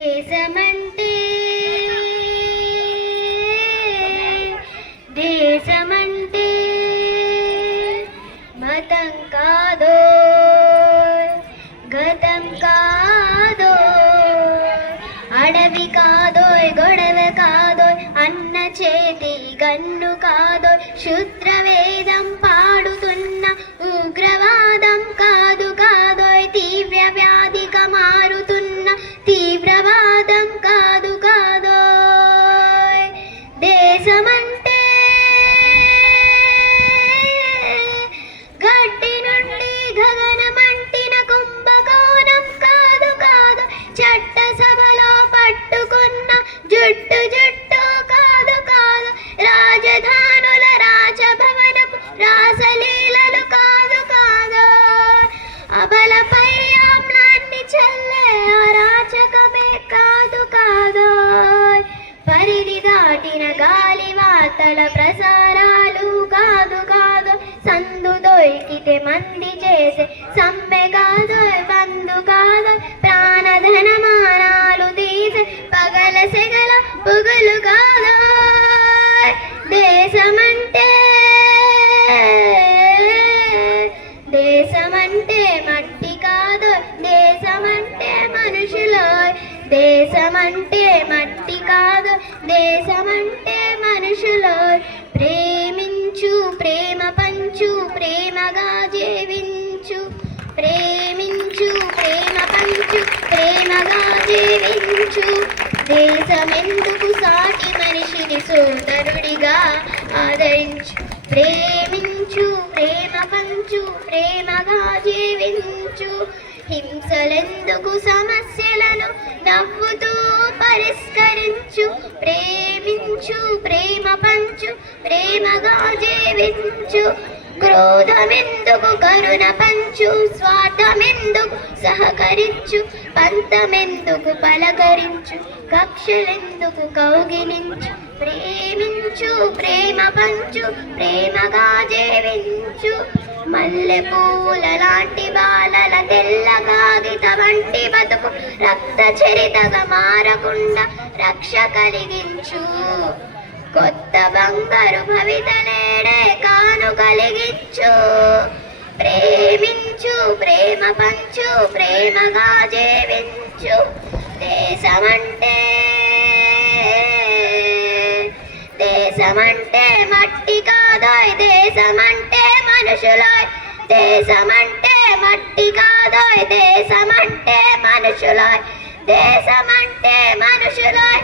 దేశమంటే దేశమంటే మతం కాదో గతం కాదో అడవి కాదో గొడవ కాదో అన్న చేతి గన్ను కాదో శుద్ర వేదం పాడుతున్న ఉగ్రవాదం కాదు కాదో తీవ్ర వ్యాధిగా మారుతున్న తీవ్రవాదం కాదు కాదో దేశమంటే గడ్డి నుండి గగనమంటిన కుంభకోణం కాదు కాదు చట్టసభలో పట్టుకున్న జుట్టు జుట్టు కాదు కాదు రాజధానుల రాజభవనపు రాసలీలలు కాదు కాదు అబలపై ఆమ్లాన్ని చల్లే అరాచకమే కాదు కాదు పరిధి దాటిన గాలి వార్తల ప్రసారాలు కాదు కాదు సందు దొరికితే మంది చేసే సమ్మె కాదు బంధు కాదు ప్రాణధనమానాలు తీసే పగల సెగల పొగలు కాదు దేశమంటే దేశమంటే మట్టి కాదు దేశమంటే మనుషులు దేశమంటే మట్టి కాదు దేశమంటే మనుషులు ప్రేమించు ప్రేమ పంచు ప్రేమగా జీవించు ప్రేమించు ప్రేమ పంచు ప్రేమగా జీవించు దేశమెందుకు సాటి మనిషిని సోదరుడిగా ఆదరించు ప్రేమించు ప్రేమ పంచు ప్రేమగా జీవించు హింసలెందుకు సమస్యలను నవ్వుతూ పరిష్కరించు ప్రేమించు ప్రేమ పంచు ప్రేమగా జీవించు క్రోధమెందుకు కరుణ పంచు స్వార్థమెందుకు సహకరించు పంతమెందుకు పలకరించు కక్షలెందుకు కౌగిలించు ప్రేమించు ప్రేమ పంచు ప్రేమగా జీవించు మల్లె పూల లాంటి బాలల తెల్ల కాగిత వంటి బతుకు రక్త చరితగా మారకుండా రక్ష కలిగించు కొత్త బంగారు భవిత నేడే కాను కలిగించు ప్రేమించు ప్రేమ పంచు ప్రేమగా జీవించు దేశమంటే దేశమంటే మట్టి కాదోయ్ దేశమంటే మనుషులోయ్ దేశమంటే మట్టి కాదోయ్ దేశమంటే మనుషులోయ్ దేశమంటే మనుషులోయ్